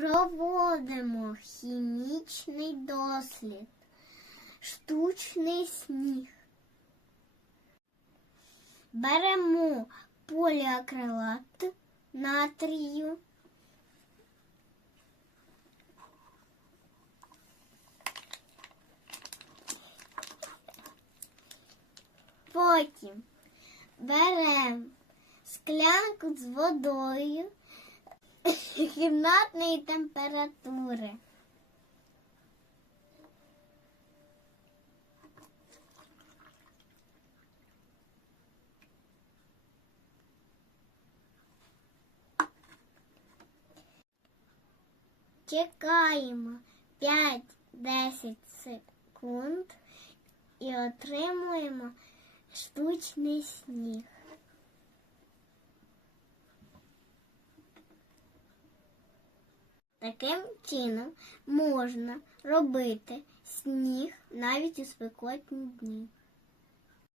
Проводимо хімічний дослід. Штучний сніг. Беремо поліакрилат натрію. Потім беремо склянку з водою кімнатної температури. Чекаємо 5-10 секунд і отримуємо штучний сніг. Таким чином можна робити сніг навіть у спекотні дні.